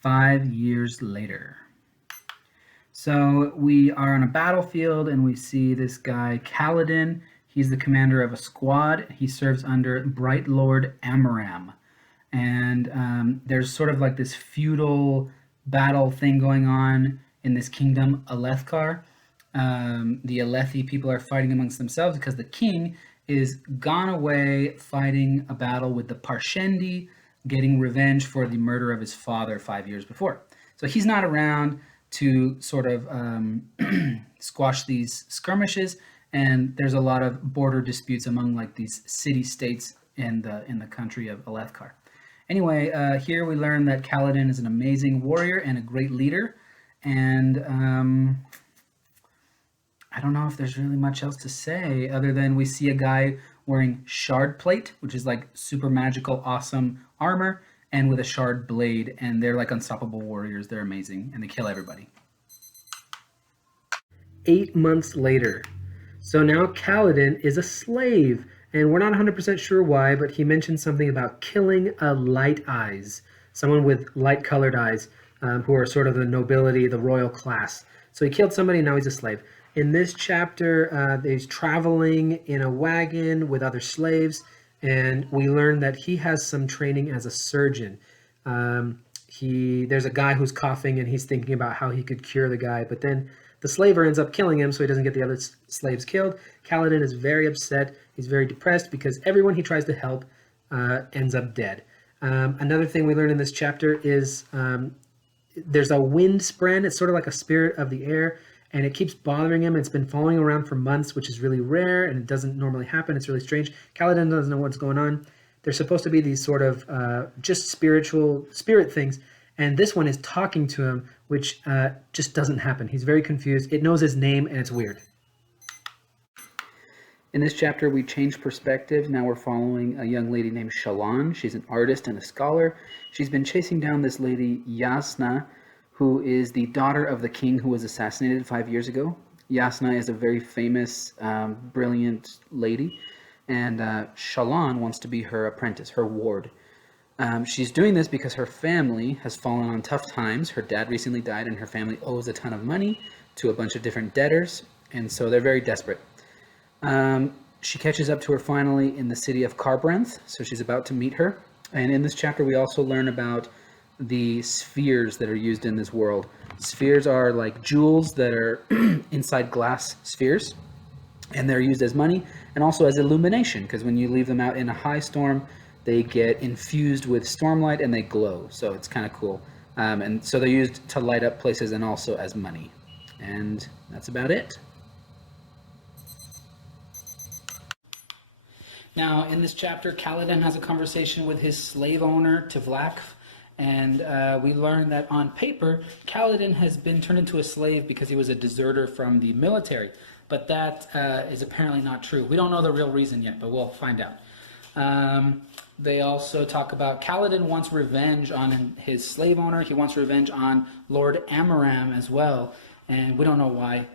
5 years later. So we are on a battlefield and we see this guy Kaladin. He's the commander of a squad. He serves under Bright Lord Amaram. And there's sort of like this feudal battle thing going on in this kingdom, Alethkar. The Alethi people are fighting amongst themselves because the king is gone away fighting a battle with the Parshendi, getting revenge for the murder of his father 5 years before. So he's not around to sort of squash these skirmishes, and there's a lot of border disputes among like these city-states in the country of Alethkar. Anyway, here we learn that Kaladin is an amazing warrior and a great leader, and I don't know if there's really much else to say other than we see a guy wearing shard plate, which is like super magical, awesome armor, and with a shard blade, and they're like unstoppable warriors. They're amazing, and they kill everybody. 8 months later. So now Kaladin is a slave, and we're not 100% sure why, but he mentioned something about killing a light eyes, someone with light-colored eyes, who are sort of the nobility, the royal class. So he killed somebody, now he's a slave. In this chapter, he's traveling in a wagon with other slaves, and we learn that he has some training as a surgeon. There's a guy who's coughing, and he's thinking about how he could cure the guy, but then the slaver ends up killing him, so he doesn't get the other slaves killed. Kaladin is very upset. He's very depressed because everyone he tries to help ends up dead. Another thing we learn in this chapter is there's a wind spren. It's sort of like a spirit of the air, and it keeps bothering him. It's been following around for months, which is really rare, and it doesn't normally happen. It's really strange. Kaladin doesn't know what's going on. There's supposed to be these sort of just spirit things, and this one is talking to him, which just doesn't happen. He's very confused. It knows his name, and it's weird. In this chapter, we change perspective. Now we're following a young lady named Shallan. She's an artist and a scholar. She's been chasing down this lady, Jasnah, who is the daughter of the king who was assassinated 5 years ago. Jasnah is a very famous, brilliant lady, and Shallan wants to be her apprentice, her ward. She's doing this because her family has fallen on tough times. Her dad recently died, and her family owes a ton of money to a bunch of different debtors, and so they're very desperate. She catches up to her finally in the city of Kharbranth, so she's about to meet her. And in this chapter, we also learn about the spheres that are used in this world. Spheres are like jewels that are inside glass spheres, and they're used as money and also as illumination, because when you leave them out in a high storm, they get infused with stormlight and they glow, so it's kind of cool. And so they're used to light up places and also as money. And that's about it. Now, in this chapter, Kaladin has a conversation with his slave owner, Tivlak, and we learn that on paper, Kaladin has been turned into a slave because he was a deserter from the military, but that is apparently not true. We don't know the real reason yet, but we'll find out. They also talk about Kaladin wants revenge on his slave owner. He wants revenge on Lord Amaram as well, and we don't know why,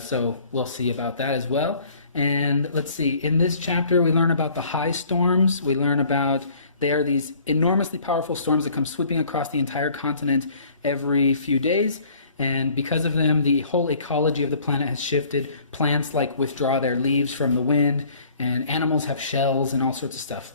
so we'll see about that as well. And let's see, in this chapter we learn about the high storms. We learn about they are these enormously powerful storms that come sweeping across the entire continent every few days, and because of them the whole ecology of the planet has shifted. Plants like withdraw their leaves from the wind, and animals have shells and all sorts of stuff.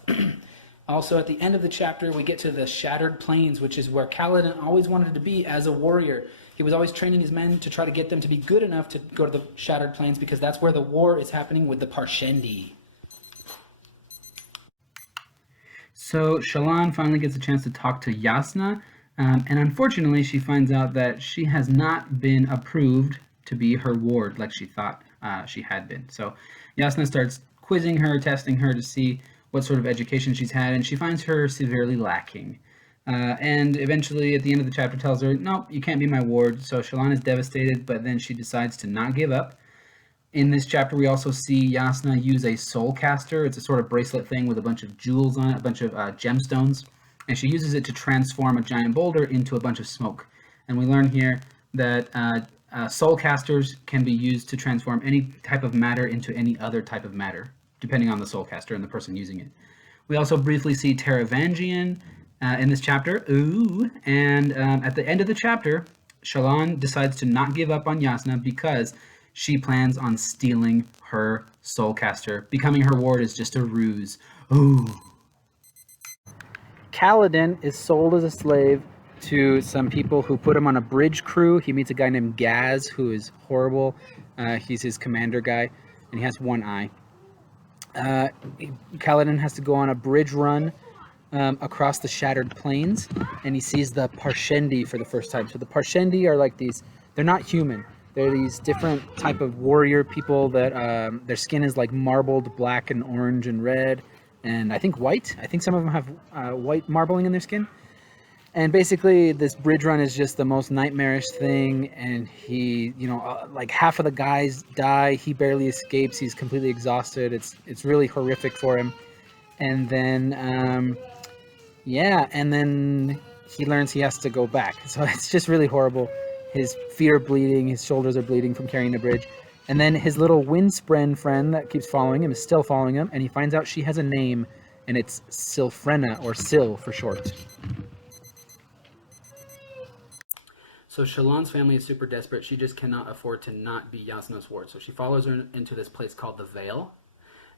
Also, at the end of the chapter, we get to the Shattered Plains, which is where Kaladin always wanted to be as a warrior. He was always training his men to try to get them to be good enough to go to the Shattered Plains, because that's where the war is happening with the Parshendi. So Shallan finally gets a chance to talk to Jasnah, and unfortunately she finds out that she has not been approved to be her ward like she thought she had been. So Jasnah starts quizzing her, testing her to see what sort of education she's had, and she finds her severely lacking. And eventually, at the end of the chapter, tells her, "No, you can't be my ward." So Shallan is devastated, but then she decides to not give up. In this chapter, we also see Jasnah use a soul caster. It's a sort of bracelet thing with a bunch of jewels on it, a bunch of gemstones, and she uses it to transform a giant boulder into a bunch of smoke. And we learn here that soul casters can be used to transform any type of matter into any other type of matter, depending on the soul caster and the person using it. We also briefly see Taravangian, in this chapter. Ooh. And at the end of the chapter, Shallan decides to not give up on Jasnah because she plans on stealing her soulcaster. Becoming her ward is just a ruse. Ooh. Kaladin is sold as a slave to some people who put him on a bridge crew. He meets a guy named Gaz, who is horrible. He's his commander guy, and he has one eye. Kaladin has to go on a bridge run across the shattered plains, and he sees the Parshendi for the first time. So the Parshendi are like these, they're not human. They're these different type of warrior people that their skin is like marbled black and orange and red, and I think white. I think some of them have white marbling in their skin. And basically, this bridge run is just the most nightmarish thing. And he, like half of the guys die. He barely escapes. He's completely exhausted. It's really horrific for him. And then, and then he learns he has to go back. So it's just really horrible. His feet are bleeding. His shoulders are bleeding from carrying the bridge. And then his little windspren friend that keeps following him is still following him. And he finds out she has a name, and it's Silfrena, or Sil for short. So Shallan's family is super desperate. She just cannot afford to not be Jasnah's ward. So she follows her into this place called the Vale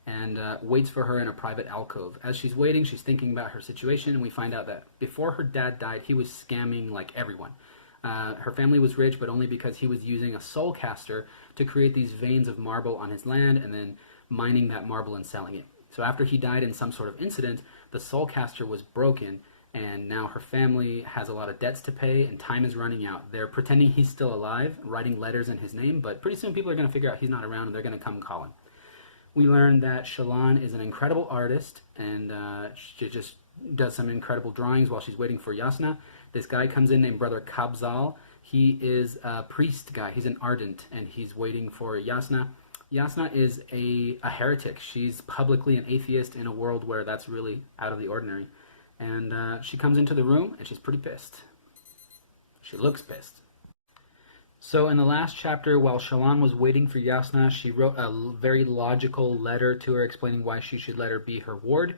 and waits for her in a private alcove. As she's waiting, she's thinking about her situation, and we find out that before her dad died, he was scamming like everyone. Her family was rich, but only because he was using a soulcaster to create these veins of marble on his land and then mining that marble and selling it. So after he died in some sort of incident, the soulcaster was broken, and now her family has a lot of debts to pay, and time is running out. They're pretending he's still alive, writing letters in his name, but pretty soon people are going to figure out he's not around, and they're going to come calling. We learn that Shallan is an incredible artist, and she just does some incredible drawings while she's waiting for Jasnah. This guy comes in named Brother Kabzal. He is a priest guy. He's an ardent, and he's waiting for Jasnah. Jasnah is a heretic. She's publicly an atheist in a world where that's really out of the ordinary. And she comes into the room, and she's pretty pissed. She looks pissed. So in the last chapter, while Shallan was waiting for Jasnah, she wrote a very logical letter to her explaining why she should let her be her ward.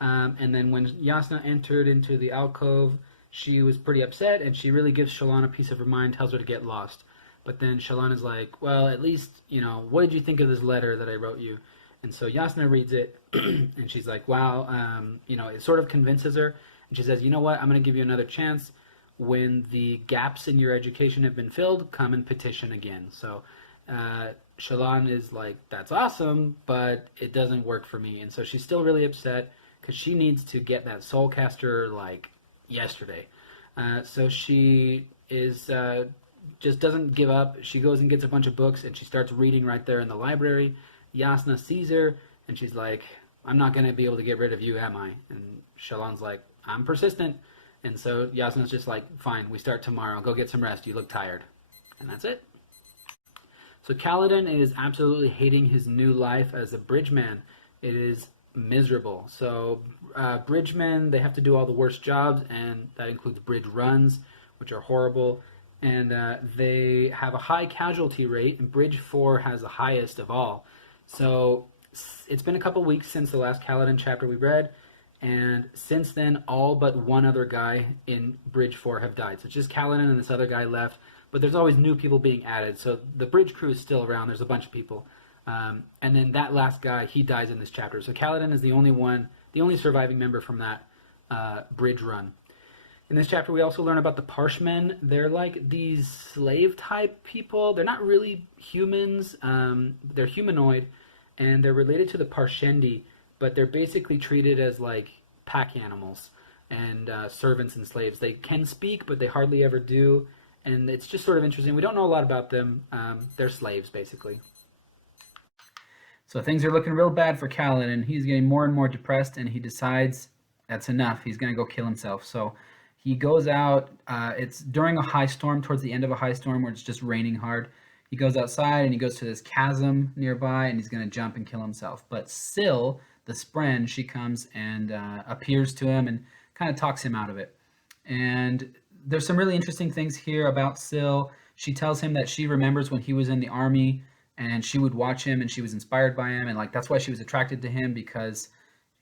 And then when Jasnah entered into the alcove, she was pretty upset, and she really gives Shallan a piece of her mind, tells her to get lost. But then Shallan is like, well, at least, what did you think of this letter that I wrote you? And so Jasnah reads it, and she's like, wow, it sort of convinces her. And she says, you know what, I'm going to give you another chance. When the gaps in your education have been filled, come and petition again. So Shallan is like, that's awesome, but it doesn't work for me. And so she's still really upset because she needs to get that soulcaster like yesterday. So she is just doesn't give up. She goes and gets a bunch of books, and she starts reading right there in the library. Jasnah sees her, and she's like, I'm not going to be able to get rid of you, am I? And Shallan's like, I'm persistent. And so Jasnah's just like, fine, we start tomorrow. Go get some rest. You look tired. And that's it. So Kaladin is absolutely hating his new life as a bridgeman. It is miserable. So bridgemen, they have to do all the worst jobs, and that includes bridge runs, which are horrible. And they have a high casualty rate, and Bridge 4 has the highest of all. So it's been a couple weeks since the last Kaladin chapter we read, and since then, all but one other guy in Bridge 4 have died. So it's just Kaladin and this other guy left, but there's always new people being added. So the bridge crew is still around. There's a bunch of people. And then that last guy, he dies in this chapter. So Kaladin is the only surviving member from that bridge run. In this chapter, we also learn about the Parshmen. They're like these slave-type people. They're not really humans. They're humanoid, and they're related to the Parshendi, but they're basically treated as like pack animals and servants and slaves. They can speak, but they hardly ever do, and it's just sort of interesting. We don't know a lot about them. They're slaves, basically. So things are looking real bad for Kaladin. He's getting more and more depressed, and he decides that's enough. He's going to go kill himself. So he goes out. It's during a high storm, towards the end of a high storm where it's just raining hard. He goes outside, and he goes to this chasm nearby, and he's going to jump and kill himself. But Sil, the Spren, she comes and appears to him and kind of talks him out of it. And there's some really interesting things here about Sil. She tells him that she remembers when he was in the army, and she would watch him, and she was inspired by him, and like that's why she was attracted to him, because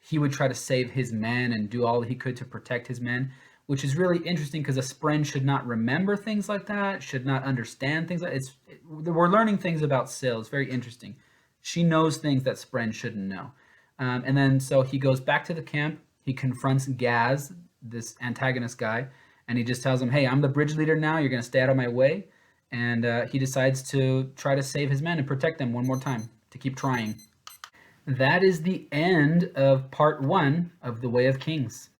he would try to save his men and do all he could to protect his men, which is really interesting because a spren should not remember things like that, should not understand things like we're learning things about Syl. It's very interesting. She knows things that spren shouldn't know. And then so he goes back to the camp. He confronts Gaz, this antagonist guy, and he just tells him, hey, I'm the bridge leader now. You're going to stay out of my way. And he decides to try to save his men and protect them one more time, to keep trying. That is the end of part 1 of The Way of Kings.